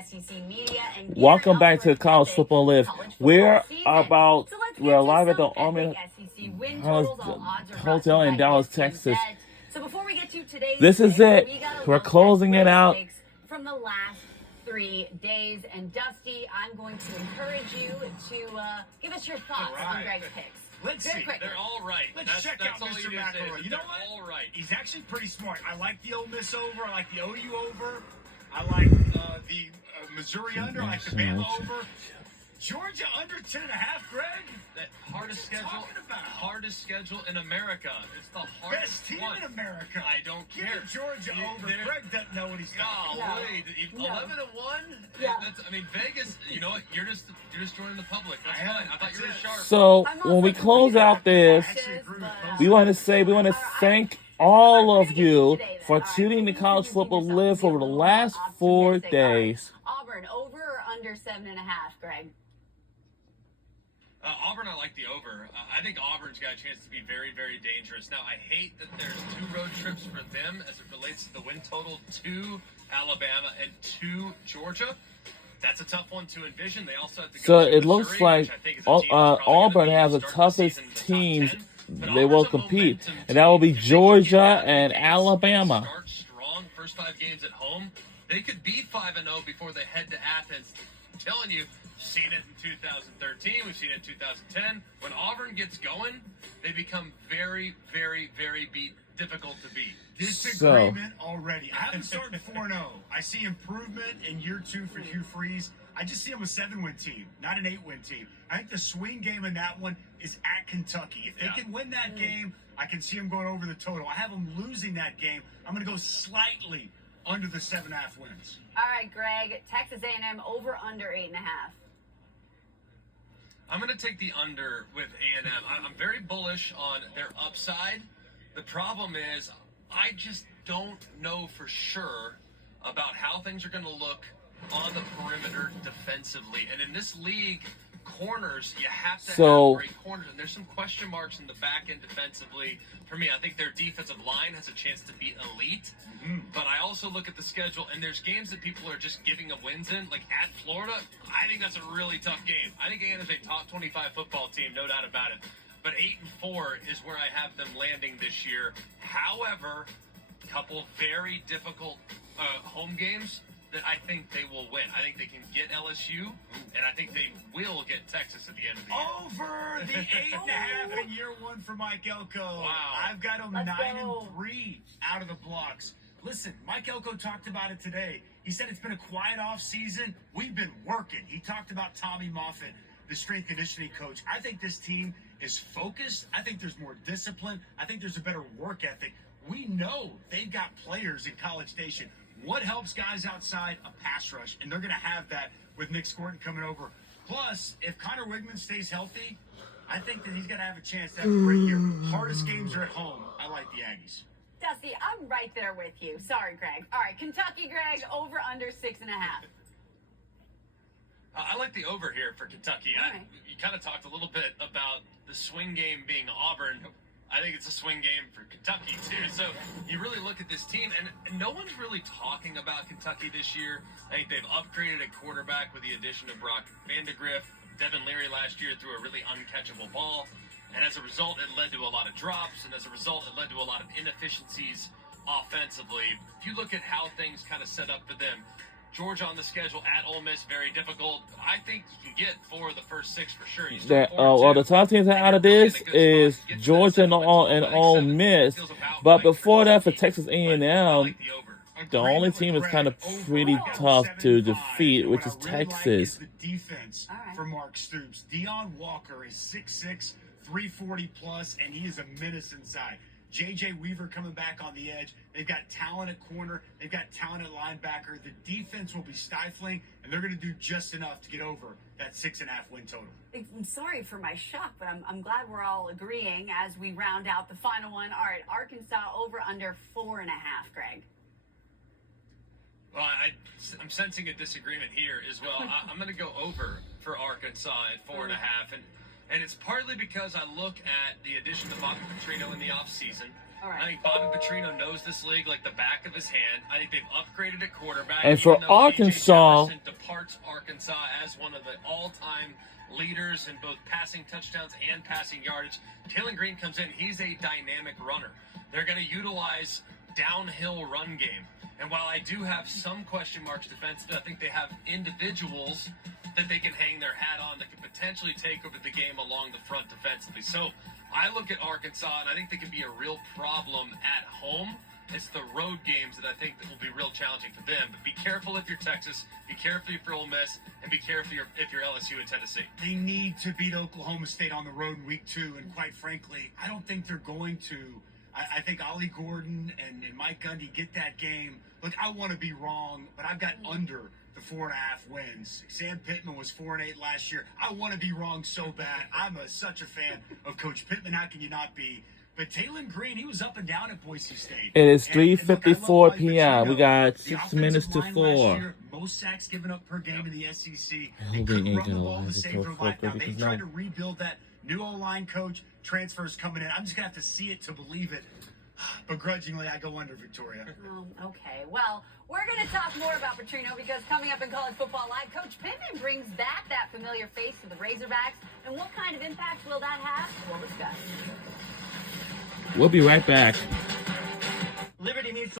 SEC media and Welcome back to College Football Live. We're live at the Army Hotel in Dallas, Texas. So before we get to today's this is it. We're closing it out from the last 3 days. And Dusty, I'm going to encourage you to give us your thoughts on Greg's picks. Let's see. They're all right. Let's check out Mr. McElroy. You know what? All right. He's actually pretty smart. I like the Ole Miss over. I like the OU over. I like the Missouri under. I like the Bama over. Georgia under 10.5, Greg? That hardest schedule in America. It's the hardest best team one. in America. I don't Give care. me Georgia over. Greg doesn't know what he's talking about. Wait, 11-1. Yeah. I mean, Vegas. You know what? You're just joining the public. That's fine. I thought you were sharp. So when we close out this, we want to thank all of you for tuning to College Football Live over the last 4 days. Auburn over or under 7.5, Greg? Auburn, I like the over. I think Auburn's got a chance to be very, very dangerous. Now, I hate that there's 2 road trips for them as it relates to the win total to Alabama and to Georgia. That's a tough one to envision. They also have to So go to it looks Missouri, like Auburn has the toughest teams they will compete, and that will be Georgia and Alabama. Start strong, first 5 games at home. They could be 5-0 before they head to Athens. I'm telling you, we've seen it in 2013. We've seen it in 2010. When Auburn gets going, they become very, very, very difficult to beat. Disagreement already. I have them starting 4-0. I see improvement in year 2 for Hugh Freeze. I just see them a 7-win team, not an 8-win team. I think the swing game in that one is at Kentucky. If they can win that game, I can see them going over the total. I have them losing that game. I'm going to go slightly under the 7.5 wins. All right, Greg. Texas A&M over under 8.5. I'm going to take the under with A&M. I'm very bullish on their upside. The problem is I just don't know for sure about how things are going to look on the perimeter defensively. And in this league, corners, you have to have great corners. And there's some question marks in the back end defensively. For me, I think their defensive line has a chance to be elite. But I also look at the schedule, and there's games that people are just giving them wins in, like at Florida. I think that's a really tough game. I think A&M is a top 25 football team, no doubt about it. But 8-4 is where I have them landing this year. However, a couple very difficult home games that I think they will win. I think they can get LSU, and I think they will get Texas at the end of the year. Over the 8.5 in year 1 for Mike Elko. Wow. I've got them 9-3 out of the blocks. Listen, Mike Elko talked about it today. He said it's been a quiet off season. We've been working. He talked about Tommy Moffitt, the strength conditioning coach. I think this team is focused. I think there's more discipline. I think there's a better work ethic. We know they've got players in College Station. What helps guys outside? A pass rush. And they're going to have that with Nick Scorton coming over. Plus, if Connor Wigman stays healthy, I think that he's going to have a chance to have a great year. Hardest games are at home. I like the Aggies. Dusty, I'm right there with you. Sorry, Greg. All right, Kentucky, Greg, over under 6.5. I like the over here for Kentucky. Right. You kind of talked a little bit about the swing game being Auburn. I think it's a swing game for Kentucky, too. So you really look at this team, and no one's really talking about Kentucky this year. I think they've upgraded at quarterback with the addition of Brock Vandegrift. Devin Leary last year threw a really uncatchable ball, and as a result, it led to a lot of drops, and as a result, it led to a lot of inefficiencies offensively. If you look at how things kind of set up for them, Georgia on the schedule at Ole Miss, very difficult. I think you can get 4 of the first 6 for sure. The top teams out of this is Georgia and Ole Miss. But before that, for Texas A&M, the only team is kind of pretty tough to defeat, which is Texas. The defense for Mark Stoops. Deion Walker is 6'6", 340 plus, and he is a menace inside. J.J. Weaver coming back on the edge. They've got talent at corner. They've got talent at linebacker. The defense will be stifling, and they're going to do just enough to get over that 6.5 win total. I'm sorry for my shock, but I'm glad we're all agreeing as we round out the final one. All right, Arkansas over under 4.5, Greg. Well, I'm sensing a disagreement here as well. I'm going to go over for Arkansas at 4.5, and it's partly because I look at the addition of Bobby Petrino in the offseason. All right. I think Bobby Petrino knows this league like the back of his hand. I think they've upgraded at quarterback. And for even though Arkansas- A.J. Jefferson departs Arkansas as one of the all-time leaders in both passing touchdowns and passing yardage. Taylor Green comes in. He's a dynamic runner. They're going to utilize downhill run game. And while I do have some question marks defensively, I think they have individuals that they can hang their hat on that can potentially take over the game along the front defensively. So I look at Arkansas, and I think they can be a real problem at home. It's the road games that I think that will be real challenging for them. But be careful if you're Texas, be careful if you're Ole Miss, and be careful if you're LSU and Tennessee. They need to beat Oklahoma State on the road in week 2, and quite frankly, I don't think they're going to. I think Ollie Gordon and Mike Gundy get that game. Look, I want to be wrong, but I've got under the 4.5 wins. Sam Pittman was 4-8 last year. I want to be wrong so bad. I'm such a fan of Coach Pittman. How can you not be? But Taylor Green, he was up and down at Boise State. It is And look, I love 3:54 Bobby p.m. We Petrino. got The 6 offensive minutes to line last 4. year, most sacks given up per game in the SEC. I They hope couldn't they ain't run the gonna ball to last save until their life. Now 4:30 they'cause tried now- to rebuild that. New O-line coach, transfers coming in. I'm just going to have to see it to believe it. Begrudgingly, I go under Victoria. Okay. Well, we're going to talk more about Petrino because coming up in College Football Live, Coach Pittman brings back that familiar face to the Razorbacks. And what kind of impact will that have? We'll discuss. We'll be right back. Liberty needs